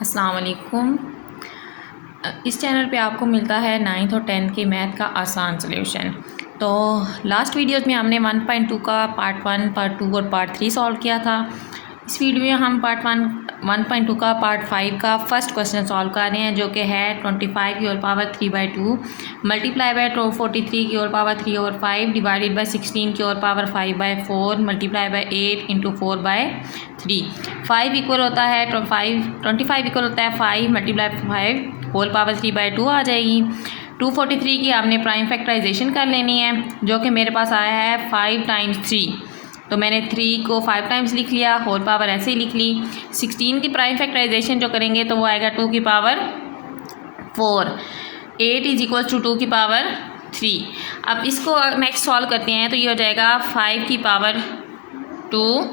अस्सलाम वालेकुम। इस चैनल पे आपको मिलता है 9th और 10th के मैथ का आसान सॉल्यूशन। तो लास्ट वीडियोस में हमने 1.2 का पार्ट 1, पार्ट 2 और पार्ट 3 सॉल्व किया था। इस वीडियो में हम पार्ट 1.2 का पार्ट 5 का फर्स्ट क्वेश्चन सॉल्व कर रहे हैं, जो कि है 25 की होल पावर 3/2 मल्टीप्लाई बाय 43 की होल पावर 3/5 डिवाइडेड बाय 16 की whole power 5/4 multiply by 8 into 4/3। 5 equal होता है 25 इक्वल होता है 5 मल्टीप्लाई 5 होल पावर 3/2 आ जाएगी। 243 की हमने प्राइम फैक्टराइजेशन कर लेनी है, जो कि मेरे पास आया है 5 टाइम्स 3, तो मैंने 3 को 5 टाइम्स लिख लिया, होल पावर ऐसे ही लिख ली। 16 की प्राइम फैक्टराइजेशन जो करेंगे तो वो आएगा 2 की पावर 4। 8 इज इक्वल टू 2 की पावर 3। अब इसको नेक्स्ट सॉल्व करते हैं तो ये हो जाएगा 5 की power 2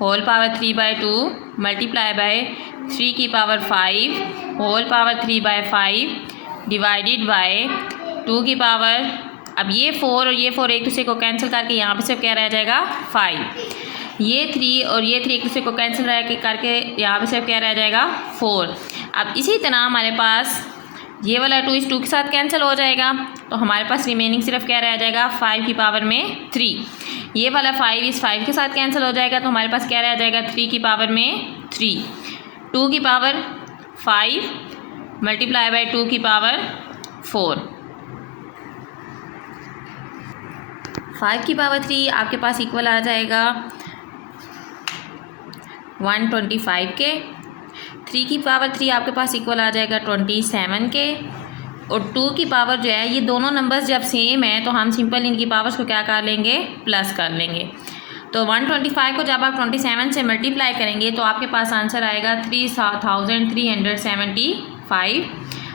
whole power 3/2 multiply by 3 की power 5 whole power 3/5 divided by 2 की पावर, अब ये 4 और ये 4 एक दूसरे को कैंसिल करके यहाँ पे सिर्फ क्या रह जाएगा 5। ये 3 और ये 3 एक दूसरे को कैंसिल करके यहाँ पे सिर्फ क्या रह जाएगा 4। अब इसी तरह हमारे पास ये वाला 2 इस 2 के साथ कैंसिल हो जाएगा, तो हमारे पास रिमेनिंग सिर्फ क्या रह जाएगा 5 की पावर में 3। ये वाला 5 इस 5 के साथ कैंसिल हो जाएगा, तो हमारे पास क्या रह जाएगा 3 की पावर में 3। 2 की पावर 5 मल्टीप्लाई बाय 2 की पावर 4। 5 की पावर 3 आपके पास इक्वल आ जाएगा 125 के। 3 की पावर 3 आपके पास इक्वल आ जाएगा 27 के। और 2 की पावर जो है, ये दोनों नंबर्स जब सेम है तो हम सिंपल इनकी पावर्स को क्या कर लेंगे, प्लस कर लेंगे। तो 125 को जब आप 27 से मल्टीप्लाई करेंगे तो आपके पास आंसर आएगा 3375।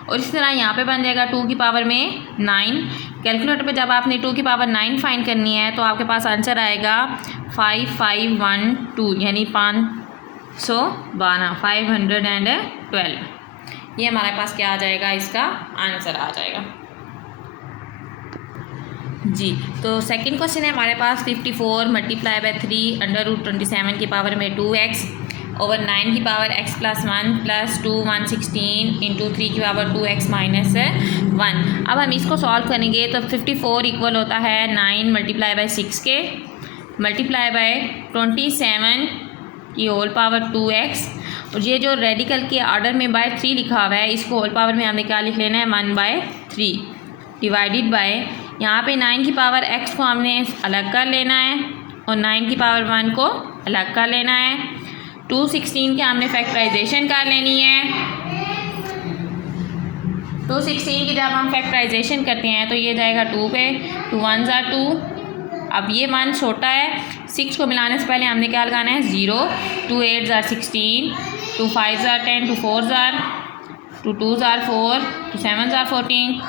और इसी तरह यहाँ पे बन जाएगा 2 की पावर में 9। कैलकुलेटर पे जब आपने 2 की पावर 9 फाइंड करनी है तो आपके पास आंसर आएगा 5512, यानी 512, 512। ये हमारे पास क्या आ जाएगा, इसका आंसर आ जाएगा जी। तो सेकंड क्वेश्चन है हमारे पास 54 मल्टीप्लाई बाय 3 √27 की पावर में 2x ओवर 9 की पावर x + 1 + 2 116 इंटू 3 की पावर 2x - 1। अब हम इसको सॉल्व करेंगे तो 54 इक्वल होता है 9 मल्टीप्लाई बाय 6 के मल्टीप्लाई बाय 27 की होल पावर 2x, और ये जो रेडिकल के ऑर्डर में बाय 3 लिखा हुआ है, इसको होल पावर में हमने क्या लिख लेना है 1/3 डिवाइडेड बाय, यहाँ पे 9 की पावर x को हमने अलग कर लेना है और 9 की पावर 1 को अलग कर लेना है। 216 के हमने फैक्टराइजेशन कर लेनी है। 216 की जब हम फैक्टराइजेशन करते हैं तो ये जाएगा 2 पे, 2 1s are 2। अब ये 1 छोटा है, 6 को मिलाने से पहले हमने क्या लगाना है 0। 2 8s are 16, 2 5s are 10, 2 4s are 2 2s are 4, 2 7s are 14,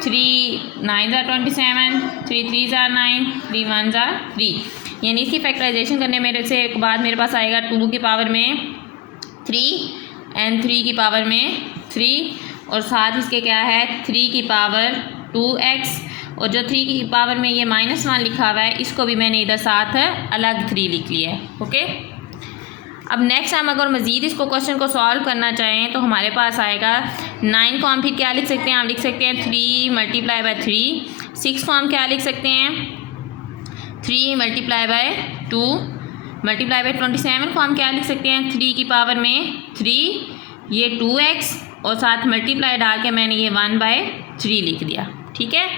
3 9s are 27, 3 3s are 9, 3 1s are 3। यानी इसकी फैक्टराइजेशन करने मेरे से एक बाद मेरे पास आएगा 2 की पावर में 3 एंड 3 की पावर में 3, और साथ इसके क्या है 3 की पावर 2x, और जो 3 की पावर में ये -1 लिखा हुआ है, इसको भी मैंने इधर साथ अलग 3 लिख लिया है। ओके, अब नेक्स्ट हम अगर मज़ीद इसको क्वेश्चन को सॉल्व करना चाहें तो हमारे पास आएगा 9 को हम फिर क्या लिख सकते हैं, हम लिख सकते हैं 3 मल्टीप्लाई बाय 3। 6 को हम क्या लिख सकते हैं 3 मल्टीप्लाई बाय 2 मल्टीप्लाई बाय 27 को हम क्या लिख सकते हैं 3 की पावर में 3, ये 2x और साथ मल्टीप्लाई डाल के मैंने ये 1/3 लिख दिया। ठीक है,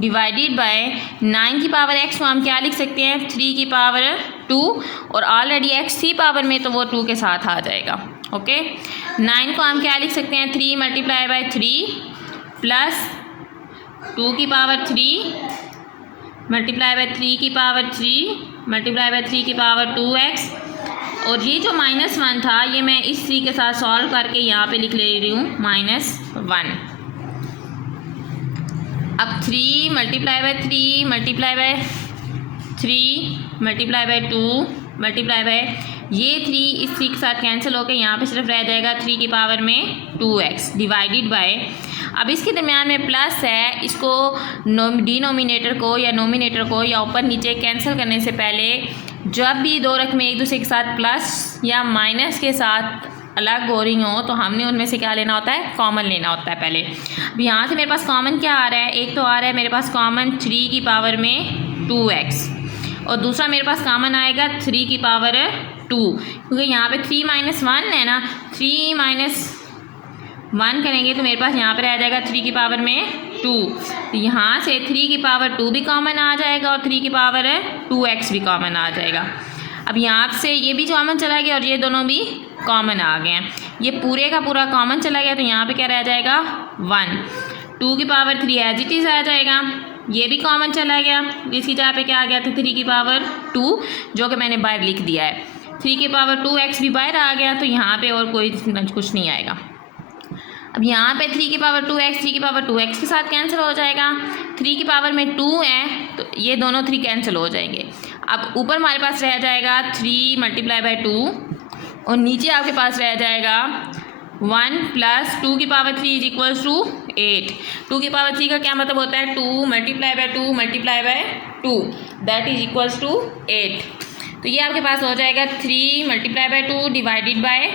डिवाइडेड बाय 9 की पावर x को हम क्या लिख सकते हैं 3 की पावर 2, और ऑलरेडी x थी पावर में तो वो 2 के साथ आ जाएगा। ओके, 9 को हम क्या लिख सकते हैं 3 मल्टीप्लाई बाय 3 प्लस 2 की पावर 3 मल्टीप्लाई बाय 3 की पावर 3 मल्टीप्लाई बाय 3 की पावर 2x, और ये जो -1 था ये मैं इस 3 के साथ सॉल्व करके यहाँ पे लिख ले रही हूँ -1। अब 3 multiply by 3 multiply by 3 multiply by 2 multiply by, ये 3 इस 3 के साथ कैंसिल होकर यहाँ पे सिर्फ रह जाएगा 3 की पावर में 2x डिवाइडेड बाय, अब इसके दरमियान में प्लस है, इसको डिनोमिनेटर को या नोमिनेटर को या ऊपर नीचे कैंसिल करने से पहले जब भी दो रकमें एक दूसरे के साथ प्लस या माइनस के साथ अलग हो रही हो तो हमने उनमें से क्या लेना होता है, कॉमन लेना होता है पहले। अब यहाँ से मेरे पास कॉमन क्या आ रहा है, एक तो आ रहा है मेरे पास कॉमन 3 की पावर में 2x, और दूसरा मेरे पास कॉमन आएगा 3 की पावर 2, क्योंकि यहाँ पे 3 - 1 है ना, 3 - 1 करेंगे तो मेरे पास यहाँ पर आ जाएगा 3 की पावर में 2। तो यहाँ से 3 की पावर 2 भी कॉमन आ जाएगा और 3 की पावर 2x भी कॉमन आ जाएगा। अब यहाँ से ये भी कॉमन चला गया और ये दोनों भी कॉमन आ गए हैं, ये पूरे का पूरा कॉमन चला गया, तो यहाँ पे क्या रह जाएगा 1। 2 की पावर 3 एज इट इज़ आ जाएगा, ये भी कॉमन चला गया, इसकी जगह पे क्या आ गया था 3 की पावर 2, जो कि मैंने बाहर लिख दिया है। 3 की पावर 2x भी बाहर आ गया, तो यहाँ पे और कोई कुछ नहीं आएगा। अब यहाँ पे 3 की पावर 2x 3 की पावर 2x के साथ कैंसिल हो जाएगा, 3 की पावर में 2 है तो ये दोनों 3 कैंसिल हो जाएंगे। अब ऊपर हमारे पास रह जाएगा 3 × 2 और नीचे आपके पास रह जाएगा 1 + 2 की पावर 3 = 8। 2 की पावर 3 का क्या मतलब होता है, 2 × 2 × 2 दैट इज इक्वल्स टू 8। तो ये आपके पास हो जाएगा 3 × 2 डिवाइडेड बाय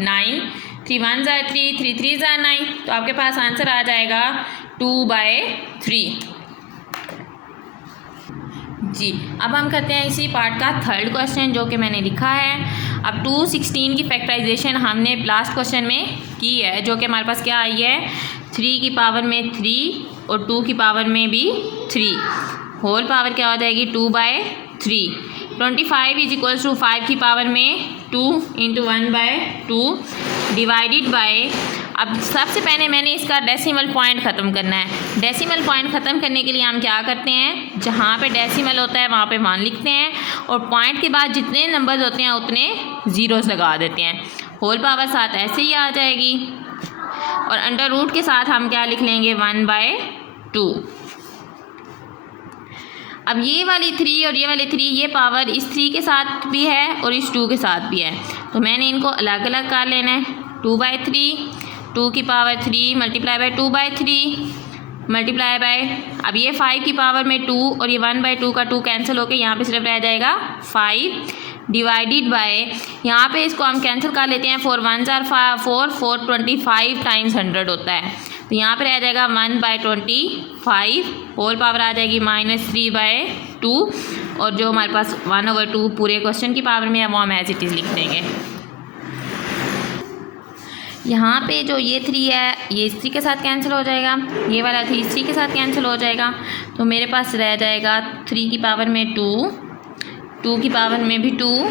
9, 3 1 = 3, 3 3 = 9, तो आपके पास आंसर आ जाएगा 2/3। जी, अब हम करते हैं इसी पार्ट का थर्ड क्वेश्चन जो कि मैंने लिखा है। अब 216 की फैक्टराइजेशन हमने लास्ट क्वेश्चन में की है, जो कि हमारे पास क्या आई है 3 की पावर में 3 और 2 की पावर में भी 3, होल पावर क्या हो जाएगी 2/3। 25 = 5 की पावर में 2 × 1/2 डिवाइडेड बाय, अब सबसे पहले मैंने इसका डेसिमल पॉइंट ख़त्म करना है। डेसिमल पॉइंट ख़त्म करने के लिए हम क्या करते हैं, जहाँ पे डेसिमल होता है वहाँ पे 1 लिखते हैं और पॉइंट के बाद जितने नंबर्स होते हैं उतने ज़ीरोस लगा देते हैं। होल पावर साथ ऐसे ही आ जाएगी और अंडर रूट के साथ हम क्या लिख लेंगे 1/2। अब ये वाली 3 और ये वाली 3, ये पावर इस 3 के साथ भी है और इस 2 के साथ भी है, तो मैंने इनको अलग अलग कर लेना है। 2/3, 2 की पावर 3 × 2/3 मल्टीप्लाई बाय, अब ये 5 की पावर में 2 और ये 1/2 का 2 कैंसिल होकर यहाँ पे सिर्फ रह जाएगा 5 डिवाइडेड बाय, यहाँ पे इसको हम कैंसिल कर लेते हैं, 4 1 = 4, 4 25 × 100 होता है, तो यहाँ पे रह जाएगा 1/25, होल पावर आ जाएगी -3/2 और जो हमारे पास 1/2 पूरे क्वेश्चन की पावर में है वो हम एज इट इज़ लिख देंगे। यहाँ पे जो ये 3 है ये इस 3 के साथ कैंसिल हो जाएगा, ये वाला 3 इस 3 के साथ कैंसिल हो जाएगा, तो मेरे पास रह जाएगा 3 की पावर में 2, 2 की पावर में भी 2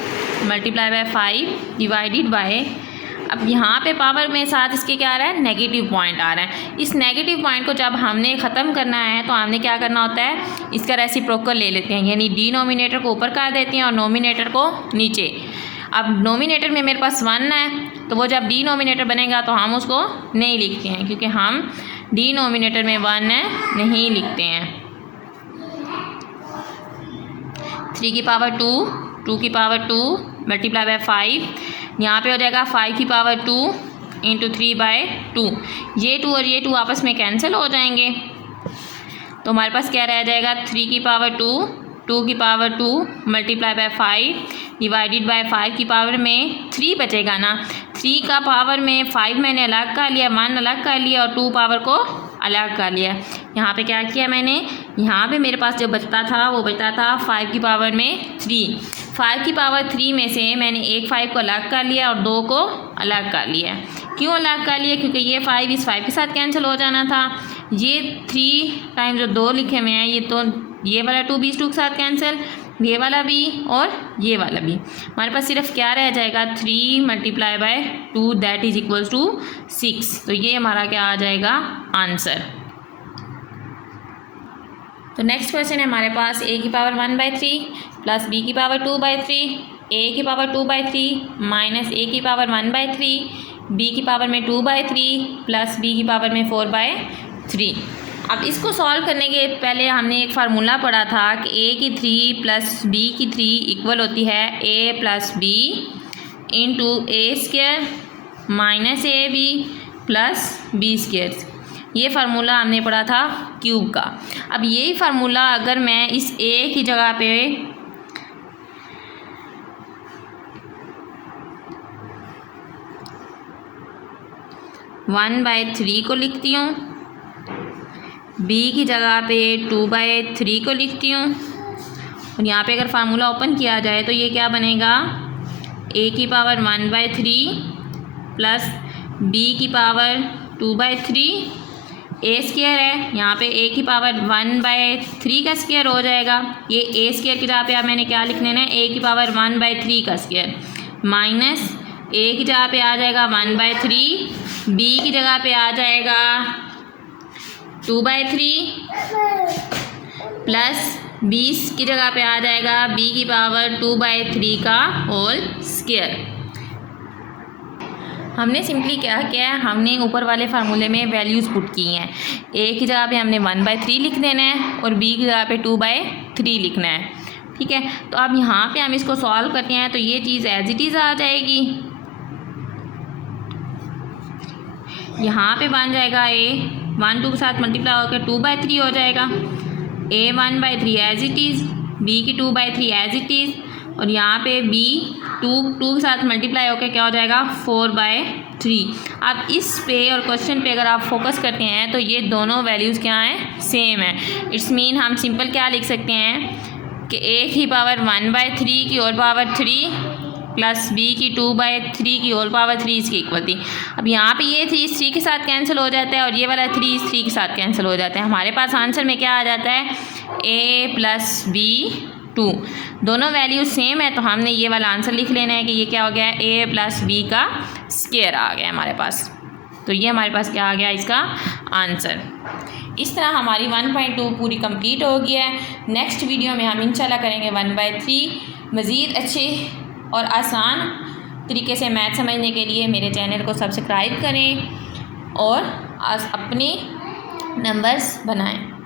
मल्टीप्लाई बाय 5 डिवाइडेड बाय, अब यहाँ पे पावर में साथ इसके क्या आ रहा है नेगेटिव पॉइंट आ रहा है। इस नेगेटिव पॉइंट को जब हमने ख़त्म करना है तो हमने क्या करना होता है, इसका रेसिप्रोकल ले लेते हैं, यानी डिनोमिनेटर को ऊपर कर देते हैं और नोमिनेटर को नीचे। अब नोमिनेटर में मेरे पास 1 है, तो वो जब डिनोमिनेटर बनेगा तो हम उसको नहीं लिखते हैं, क्योंकि हम डिनोमिनेटर में 1 नहीं लिखते हैं। 3 की पावर 2, 2 की पावर 2 मल्टीप्लाई बाय 5, यहाँ पे हो जाएगा 5 की पावर 2 × 3/2, ये 2 और ये 2 आपस में कैंसिल हो जाएंगे, तो हमारे पास क्या रह जाएगा 3 की पावर 2, 2 की power 2 multiply by 5 divided by 5 की पावर में 3 बचेगा ना, 3 का पावर में 5 मैंने अलग कर लिया, 1 अलग कर लिया और 2 पावर को अलग कर लिया। यहाँ पे क्या किया मैंने, यहाँ पे मेरे पास जो बचता था वो बचता था 5 की पावर में 3, 5 की पावर 3 में से मैंने एक 5 को अलग कर लिया और 2 को अलग कर लिया। क्यों अलग कर लिया, क्योंकि ये 5 इस 5 के साथ कैंसिल हो जाना था, ये 3 टाइम जो 2 लिखे हुए हैं ये तो ये वाला 2 भी इस 2 के साथ कैंसिल, ये वाला भी और ये वाला भी, हमारे पास सिर्फ क्या रह जाएगा 3 multiply by 2 that is equals to 6, तो ये हमारा क्या आ जाएगा आंसर। तो नेक्स्ट क्वेश्चन है हमारे पास a की पावर 1/3 प्लस b की पावर 2/3, a की पावर 2/3 माइनस a की पावर 1/3, b की पावर में 2/3 प्लस b की पावर में 4/3। अब इसको सॉल्व करने के पहले हमने एक फार्मूला पढ़ा था कि a की 3 प्लस b की 3 इक्वल होती है a plus b into a² minus ab plus b²। ये फार्मूला हमने पढ़ा था क्यूब का। अब यही फार्मूला अगर मैं इस a की जगह पे 1/3 को लिखती हूँ, b की जगह पे 2/3 को लिखती हूँ, और यहाँ पे अगर फार्मूला ओपन किया जाए तो ये क्या बनेगा, a की पावर 1/3 प्लस b की पावर 2/3, ए स्क्वायर है, यहाँ पे a की पावर 1/3 का स्क्वायर हो जाएगा। ये a स्क्वायर की जगह पे अब मैंने क्या लिख लेना है, a की पावर 1/3 का स्क्वायर माइनस a की जगह पे आ जाएगा 1/3, b की जगह पे आ जाएगा 2/3 प्लस 20 की जगह पे आ जाएगा b की पावर 2/3 का होल स्क्वायर। हमने सिंपली क्या किया है, हमने ऊपर वाले फार्मूले में वैल्यूज़ पुट की हैं। a की जगह पे हमने 1/3 लिख देना है और b की जगह पे 2/3 लिखना है, ठीक है। तो अब यहाँ पे हम इसको सॉल्व करते हैं तो ये चीज़ एज इट इज़ आ जाएगी। यहाँ पे बन जाएगा a 1 2 के साथ मल्टीप्लाई होकर 2/3 हो जाएगा, a 1/3 as it is, b की 2/3 एज इट इज़, और यहाँ पे b 2 के साथ मल्टीप्लाई होकर क्या हो जाएगा 4/3। अब इस पे और क्वेश्चन पे अगर आप फोकस करते हैं तो ये दोनों वैल्यूज़ क्या हैं, सेम है। इट्स मीन हम सिंपल क्या लिख सकते हैं कि a की पावर 1/3 की और पावर 3 प्लस b की 2/3 की और पावर 3 इसकी इक्वल थी। अब यहाँ पे ये 3 3 के साथ कैंसिल हो जाता है और ये वाला 3 3 के साथ कैंसिल हो जाता है। हमारे पास आंसर में क्या आ जाता है, a प्लस b 2, दोनों वैल्यू सेम है तो हमने ये वाला आंसर लिख लेना है कि ये क्या हो गया, a प्लस b का स्क्वायर आ गया हमारे पास। तो ये हमारे पास क्या आ गया इसका आंसर। इस तरह हमारी 1.2 पूरी कंप्लीट हो गई है। नेक्स्ट वीडियो में हम इंशाल्लाह करेंगे 1/3। मज़ीद अच्छे और आसान तरीके से मैथ समझने के लिए मेरे चैनल को सब्सक्राइब करें और अपने नंबर्स बनाएं।